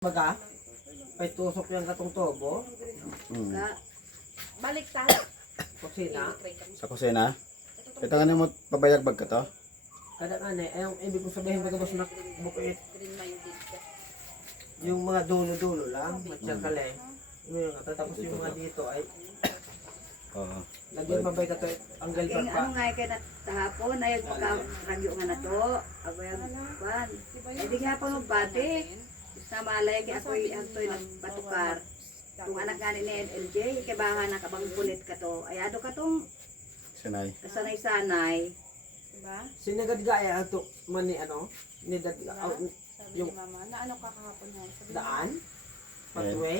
Baga, may tusok yung katong tubo. Balik tayo. Kusina. Sa kusina. Ito nga mo pabayag-bag ka to. Kada nga ayong ibig ko sabihin baga mas nakbukit. Green-minded ka. Yung mga dulo-dulo lang, matsakale. Yung tapos yung mga dito ay Oo. lagyan mabay ka to ang galbag King pa. ano nga kay tahapon ay pagka-ragyo nga na to. Abay pan. Ay di nga pa magbati. Sa malay kay ako'y nagpatukar. Kung anak nga ni LJ, kay baha na kabang pulit ka to. Ay ado ka tong Sinay. kasanay-sanay. Diba? Sinagad gaya ato man ni ano, ni Diba? yung Yung mama, na ano ka kahapon yan? Sabi daan, pathway,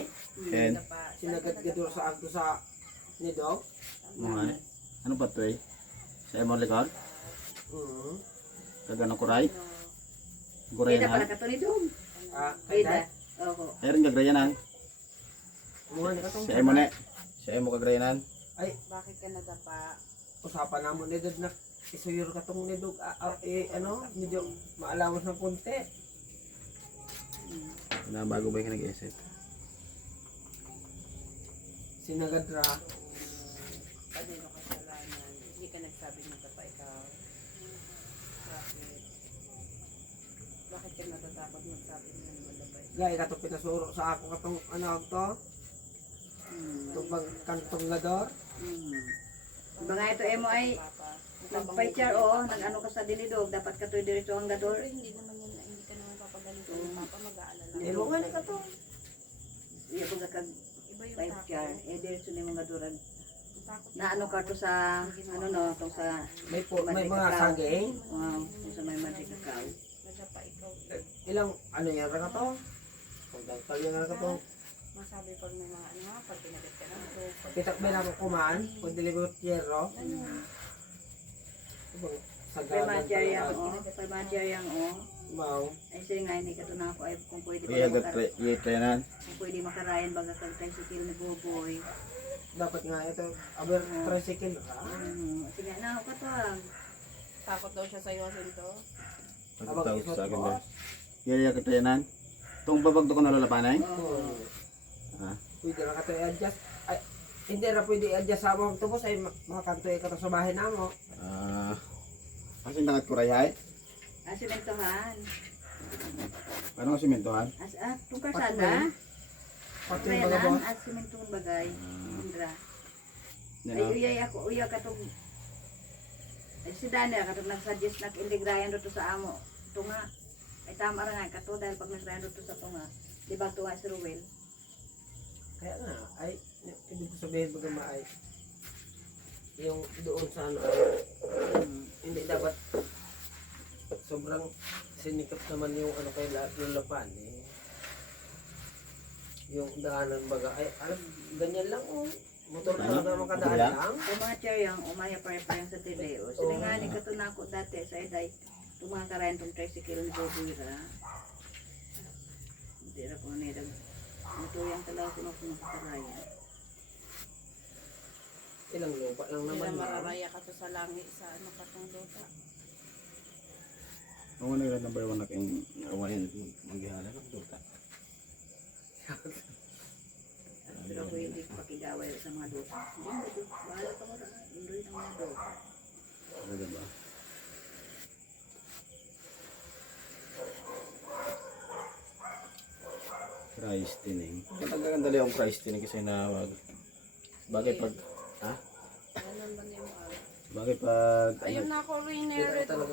And sinagad gaduro sa agto sa ni dog. mga ano ba to eh? Sa emong likod? Kagano kuray? Kuray Kaya pala na. ka to ni Dom. Ah, Kaya. kaya Oo. Meron kagrayanan. mga ni katong Sa emo ne. Sa emo kagrayanan. ay Bakit ka nadapa? usapan namo ni dad na isuyur katong ni dog ano, medyo maalamos ng konti. Na bago ba yung nag-isip? Sinagad ra. Kanino kasalanan? Hindi ka nagsabi ng tapa ikaw. Bakit? Bakit ka natatakot magsabi ng madapa? Gaya katong pinasuro sa ako katong ano to, itong kantong lador. Diba nga ito emo ay Papa. nagpaychar o nag-ano ka sa dinidog dapat ka to diretso ang gador. Pero hindi naman yan, hindi ka naman papagaling sa papa, mag-aalala. Ilo nga ni katong. Iya pag kag Iba yung 5 char eh diretso ni mga gadoran. takot. Na ano ka to sa ano no tong sa May mga saging. tong sa may madikakaw. Nadapa ikaw. Ilang ano yan ra to? Kung dagtal yan ra to. Masabi pag may mga ano, pag pinagat ka ng so, pag Pitak ba na kumaan? Kung deliver yero. Primadya yang o. Mau. Ay sige nga ini kato na ako ay kung pwede Iya ba kagrayanan. kung pwede makarayan baga kag tricycle ni Boboy. Dapat nga ito. Aber tricycle ra. Sige na ako katwag. takot daw siya sa'yo, Sinto. Pagkatawag sa akin ba? Iya kagrayanan. Itong babag to ko nalalapanay? Ha? Pwede ra ka to i-adjust. Ay, hindi ra pwede i-adjust sa among tubos ay mga kanto ka to sa bahay namo. Asin tangat kuray hay? Asimentohan. Paano nga simentohan? Tung karsada. Pati yung mga Kayanan boss. asimentohan bagay. Indra. Yan Ay o. uyay ako uya katong ay si Daniel katong nag-suggest na iligrayan dito sa amo. Tunga. Ay tama ra nga kato dahil pag nagrayan dito sa tunga. Di ba tunga si Ruel? Kaya nga, ay, ibig ko sabihin baga maay. Yung doon sa ano, ay, hindi dapat sobrang sinikap naman yung ano kay lulapan eh. Yung daanan baga, ay, alam, ganyan lang oh. Motor na naman kadaan lang. Yung mga chair yung umaya pare-parehang sa Teleo. Sila nga ni kato na ako dati sa eday. Itong mga karayan itong tricycle ni Bobira. Hindi ra ko nila. Matuyang talaga ko na kung makakarayan. Ilang lupa lang Hindi naman. na mararaya ka to sa langit sa ano ka tong dota. Ang wala yung number 1 na kayong awahin maghihala ng duta. Pero pwede pakigaway sa mga dota. Hindi, bahala ka mo na. Hindi ang mga dota. Ano ba? Price tining. Ang dali yung price tining kasi nawag. Bagay pag ha? Ganun ba niya mo? Bagay pag Ayun na ako rin Redale.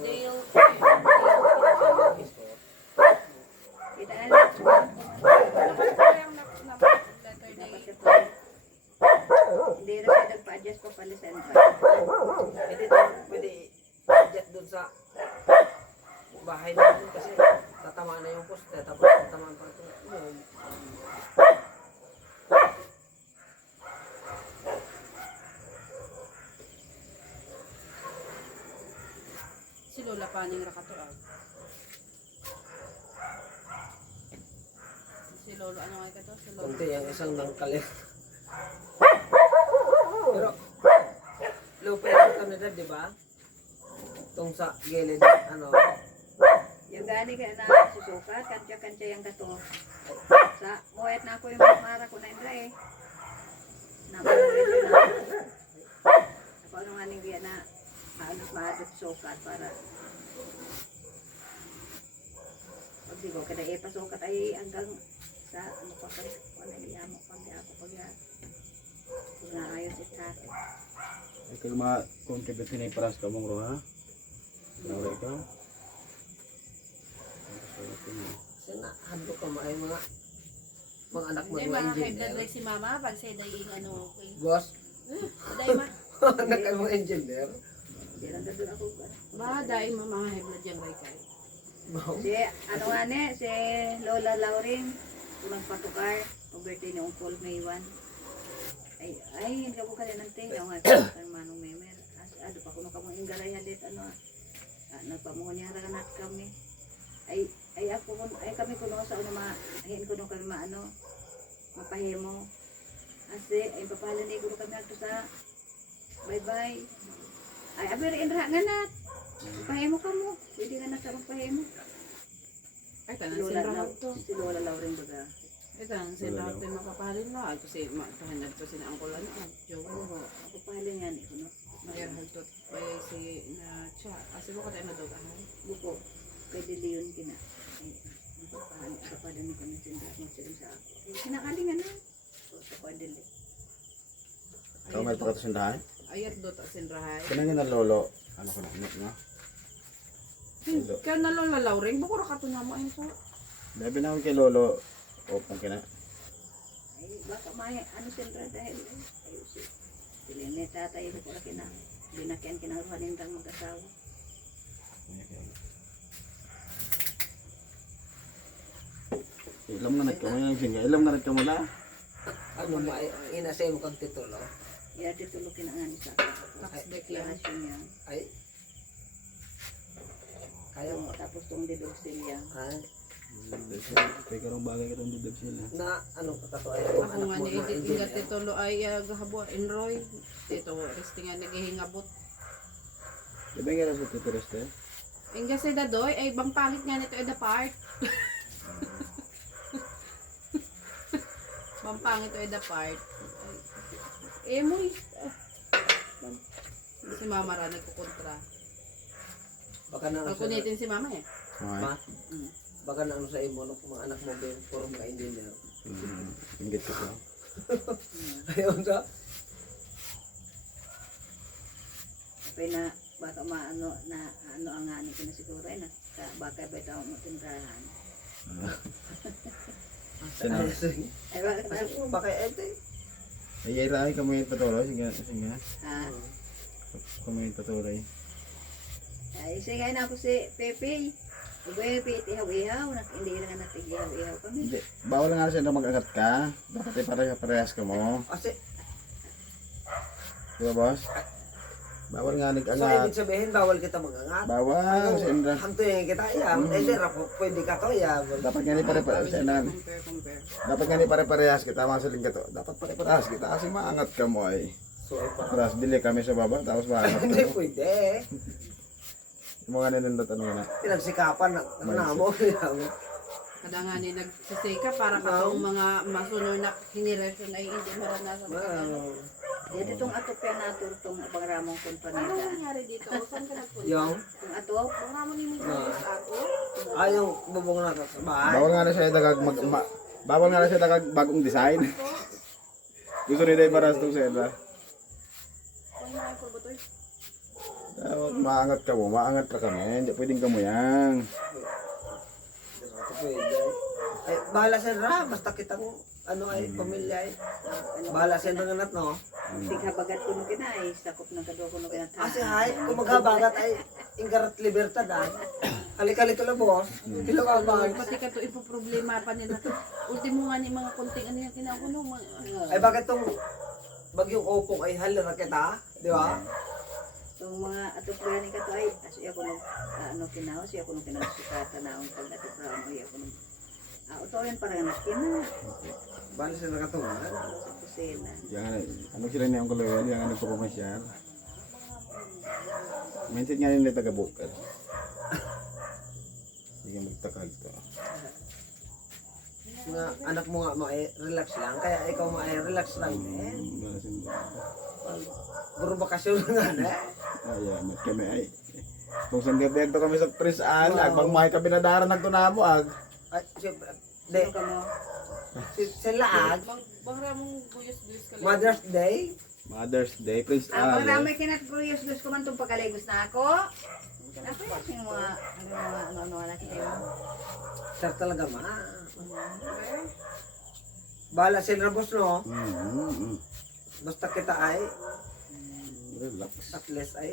Kita na lang. Hindi na siya nagpa-adjust pa pala sa entrance. Hindi pwede i-adjust doon sa bahay namin kasi tatama na yung poste tapos tatama pa ito. Si Lola Paning Rakatuag. Si Lolo, ano nga ito? Si Lolo. Kunti yung isang nangkalit. Pero lupa yung kami na, di ba? Itong sa gilid, ano, Yung gani ka na susukat, kantya-kantya yung kato. Sa muwet na ako yung mara ko na indra eh. Namuwet na ako. Ako ano nga ning diya na maanos maadot sukat para pag di ko kada ipasukat ay hanggang sa ano pa pa ano iya mo pag ako pag ayos itate. Ay kag ma-contribute ni paras ka mong ro ha. Nawala ikaw. Kasi na, hando ka mo ay mga anak mo Hindi, mga mga engineer. kaiblad si mama, pag sa daing ano, okay. Boss, Day ma. anak ka mga engineer. Di lang doon ako. Ba, day ma, mga kaiblad yung ray kay. Si ano nga ne, si Lola Lauren, tulang patukar, pag-birthday ni Ungkol May 1. Ay, hindi ako kaya ng tingin. Ako nga, kaya manong memer. Ado pa kuno kamong inggaray halit, ano, nagpamuha niya raganat kami. Ay ako, ay kami kuno sa una mahin kuno kami maano, mapahimo. Kasi, ay papalan ni kuno kami ato sa bye-bye. Ay, abir inra nga nat. Pahimo ka mo. Pwede nga na sa magpahimo. Ay, kanang sinrahag to. Si Lola Lauren baga. Ito, ang sinrahag to yung makapahalin na. Kasi makahanap to si na ang kulan. Jowa mo. Ako pahalin nga ni kuno. Mayroon to. Kaya si na siya. Kasi mo katay madugahan. Buko. Pwede liyon kina. Ay, ako pahalin. Ako pa dami kami sindak mo sila sa ako. Ay, kinakalingan na. So, sa pwede. Ikaw may pagkatasundahan? Ayat do ta sinrahay. Kanang na lolo. Ano ko na init nga? Kaya nalolalaw rin. Bukuro ka to na mo ayun so. Labi na ako kay lolo. Opong kina. Ay, baka may ano sila dahil ayusin. Sila ni tatay ko pala kina. Binakyan kinaruhan nindang mag-asawa. Ilam nga nagkamo yung singa. Ilam nga nagkamo na. Ano mo ay inasay mo kang titulo? Iya, titulo kinangan sa ako. Tax declaration. Deklarasyon niya. Ay, kaya mo. Tapos tong didog sila. Ay, Kaya karong bagay katong dudog sila. na ano katato ay Ako anak nga mo ni na Edith engineer. ingat titulo ay gahabo enroy. Ito, resti nga naghihingabot. Diba nga rin sa tuturos tayo? Ang kasi dadoy ay bang pangit nga nito eda part. Bang pangit ito eda part. Emoy. Si mama ra nagkukontra. Baka na ano sa Pagkunitin si mama eh. Okay. ma, baka na ano sa imo no kung mga anak mo ba puro mga engineer. Ingit ko lang. Ayun sa. Kaya na baka maano na ano ang ani ko na siguro ay na baka ba ito matindahan. Sino? Ay baka Kasi baka ete. Ay, ay, kamuhin patuloy. Sige, sige. ah Kamuhin patuloy. ay sige na ako si Pepe. Uwe Pepe ihaw-ihaw na hindi lang natin ihaw-ihaw kami. Hindi. Bawal nga siya na mag-agat ka. Dapat ay parehas ka mo. Kasi Di ba, boss? Bawal nga so nag-agat. ibig sabihin bawal kita magangat. Bawal. Sa Indra. Hanto yung kita iya. Eh sir, pwede ka to iya. Dapat nga ni pare-parehas. Compare. Dapat nga ni pare-parehas kita. Masaling ka to. Dapat pare-parehas kita. Kasi maangat ka mo ay. So ay pa. Parehas dili kami sa baba. Tapos maangat Hindi ka mo. pwede. Yung mga ninindot ano na. Pinagsikapan ng namo. Kada nga ni nagsisika para katong mga masunod na generation ay hindi maranasan. Dito itong atopya na turtong abangramong Ano kompanita. nangyari dito? Saan ka nagpunta? Yung Itong atop, Bang ramon ni mo sa ato? yung bubong na sa bahay. Bawal nga na siya dagag bawal nga na siya dagag bagong design. Gusto ni Day para sa itong sela. Kung yung mga kurbo to eh. Dapat maangat ka mo. Maangat ka kami. Hindi pwedeng kamuyang. Pwede. Ay, bahala sa ra, basta kitang ano ay pamilya ay. Bahala sa nanganat no. hindi kabagat ko nung kinay, sakop ng kadwa ko nung kinata. Kasi hay, kung maghabagat ay inggarat libertad ay. Halik-halik lang boss. Pilo ka ba? Pati ka to ipoproblema pa nila. Ultimo nga ni mga konting ano yung kinakuno. Ay bakit tong bagyong opong ay halira kita, di ba? Itong mga atopya ni kato ay, aso ako nung ano kinaw, siya ako nung kinasukata na ang pag-atopya mo, iya ako nung ito yan parang naskina. Bahala sa nakatungan. Sa kusina. Jangan, ano sila niya ang kalawan, jangan nagpapumasyal. Minsan nga nila taga-bukal. Sige magtakag to. Mga anak mo nga relax lang, kaya ikaw relax lang din. Puro bakasyon nga na. Ay, mat kami ay. Kung saan gabi ito kami sa Prisaan, Wow. agbang mahay ka binadaran ng tunamo ag. Ay, siyempre, Sino ka mo? sila Bangra mong buyos-buyos ka lang. Mother's Day, Mother's Day, Prince Ang Ali. pagramay kinatgruyos gusto ko man itong pagkaligos na ako. Ako yung mga ano-ano anak kayo. sir talaga Bala sila boss no, basta kita ay, Relax. at least ay,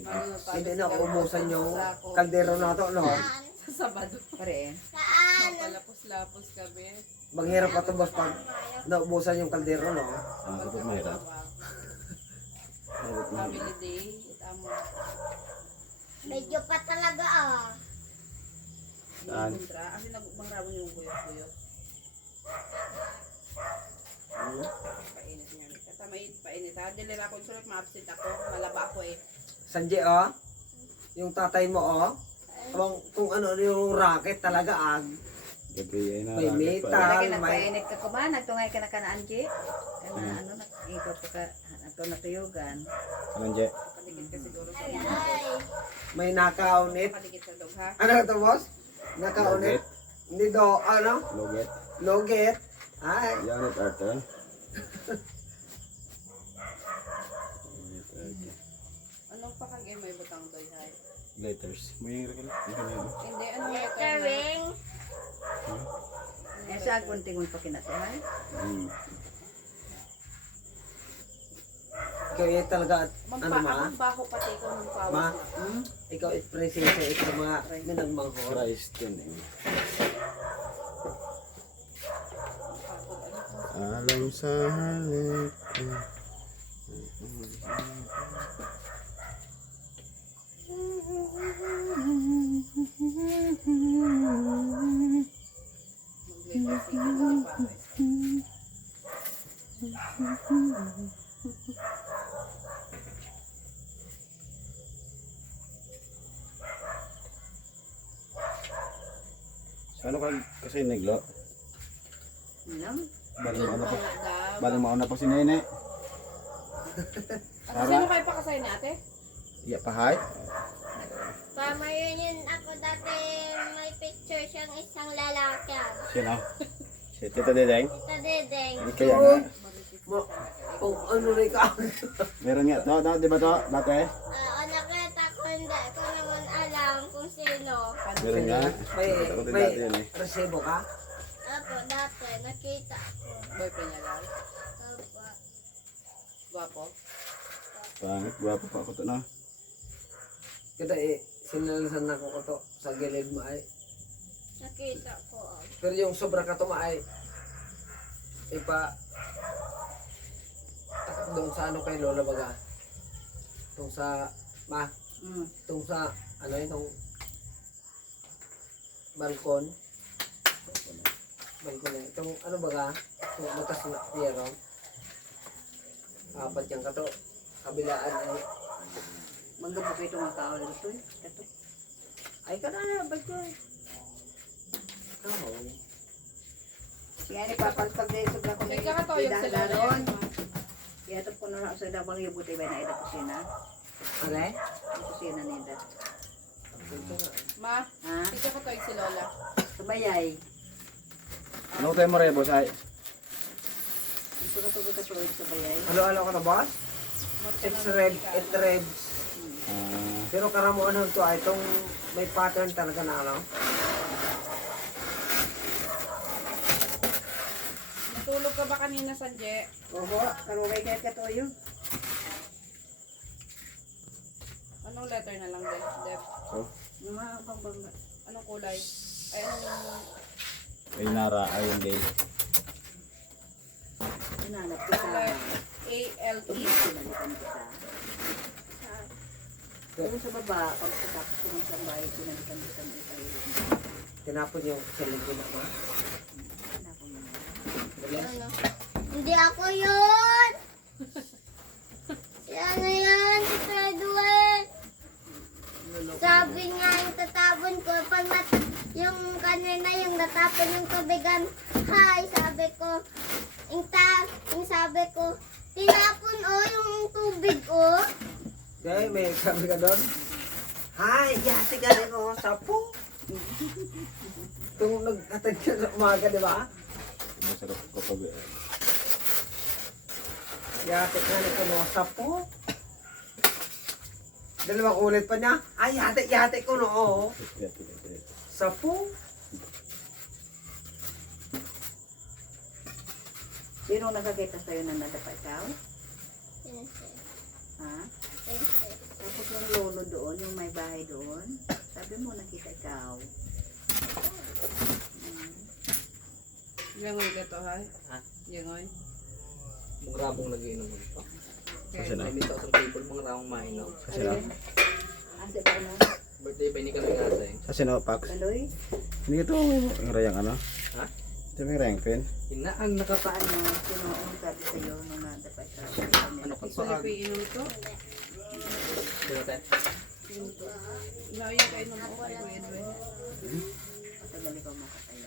Ano, hindi na uubusan yung sa ako. kaldero na to no. Sa Sabado. Pare. Mapalapos-lapos kami. Maghirap pa to boss pag naubusan yung kaldero no. Ah, kapag mahirap. Family day. Tamo. Medyo pa talaga ah. Saan? Kontra. Kasi nagbangraman yung buyos-buyos. Painit niya. Kata painit ha. Dilira ko sulit ma-absent ako. Malaba ako eh. Sanje yung tatay mo kung ano yung racket talaga Gabi ay na. may metal, Lagi may nagpainit ka ko ba? Nagtungay ka na ka na Angie? Kana ano, ikaw pa ka, ato natuyugan. Anong je? Paligid ka siguro sa may nakaunit. paligid sa dog ha. Ano to boss? Nakaunit. Hindi do Loget. loget. Ay, Yan at Arthur. Anong pakagay may butang doy hay? Letters. May yung rekala. Hindi, ano yung Lettering. Eh sa kuntingon pa kinatuhay. ikaw yung talaga ano Ang baho pati ko ng pawis ma, na. ikaw yung presensya ikaw mga minagmanghor. Christ yun eh. Alam sa halik ko. Mag-letter C ka sa pawis. So ano ka kasi naglo? Alam? Baling mauna pa. Daw. Baling mauna pa si Nene. Ano, sino kayo pakasay ni ate? Iya pa hay. Tama yun ako dati may picture siyang isang lalaki. Sino? Si Tita Dedeng. Ito Dedeng. Hindi kaya nga. Kung ano rin ka. Meron nga to, di ba to? Dati? Nakita ko hindi ko naman alam kung sino. Meron nga. May, Nakita ko din may dati yun eh. resibo ka? Apo, dati nakita ko. Boyfriend niya lang. Apo. Gwapo. Pangit, gwapo pa ako to na. Kada sinalasan na ko to sa gilid mo ay. Nakita ko. Pero yung sobra ka tumaay, doon sa ano kay Lola baga. Itong sa, itong sa, ano yun, itong balkon. Balkon na. Itong ano baga, itong butas na tiyero. Apat yung kato. Kabilaan ay, Manggabok ito mga tao dito. Kato. ay ka na, ba't ko eh. Kahoy. Kaya ni papalpag na ito ko May kakatoyog sa lalo. daron. Kaya ito po na sa dabang yung buti ba na ida kusina. Ano eh? Ang kusina nila. Ma, Ha? may kakatoyog si Lola. Subayay. Ano tayo mo rebo sa Ito ka to katuloy subayay. Ano ka na boss? It's ribs. Pero karamo ano to ay itong may pattern talaga na ano. Natulog ka ba kanina, Sanje? Oho, karugay kaya katuyo. Anong letter na lang, Deb? Mga pambang. Anong kulay? Ay, anong... Ay nara, ayun day. Inanap ko sa kulay? A-L-E. pinalitan kita. Doon sa baba, pag katapos ko ng sambay, pinalitan kita ng ipahilit. Tinapon yung silid ko na ma. Pinapon mo na. Ano? Hindi ako yun! Si ano yan? Si Fredwell! Sabi niya yung tatabon ko, pag yung kanina yung natapon yung tubigan. Hi, sabi ko. Yung sabi ko, tinapon yung tubig Kaya may sabi ka doon. Hi, yati ka rin sapo. Itong nag-atag ka sa umaga, di ba? Masarap kapag Yati ka rin sapo. Dalawang ulit pa niya. Ay, yati ko sapo. Sino nakakita sa'yo na nadapa ikaw? Ha? Tapos yung lolo doon, yung may bahay doon, sabi mo nakita ikaw. Yangoy ka to, ha? Ha? Yangoy. Mga rabong nag-iinom mo ito. Kasi na. May minta sa table, mga rabong mainom. Kasi na. Asa pa no? Birthday pa ni kami nga Kasi na Pax. Baloy? Hindi ito yung rayang ano? Ha? Ito yung rayang pen. Inaan nakata. Paano? Sino ang sabi sa'yo nung nadapa ikaw? Ano ka Gusto niyo po iinom to? Dito. Nauya kayo ng okay, Kuya Edwin. Matagal ikaw makatayo.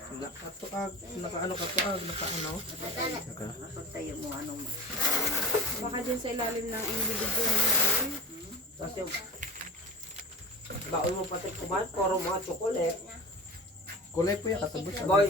Nakaano ka to nakaano. Kapag tayo mo anong Baka dyan sa ilalim ng individual na yun. Tapos yung baon mo pati kumain, puro mga chocolate. Kulay po yan katabos. Boy,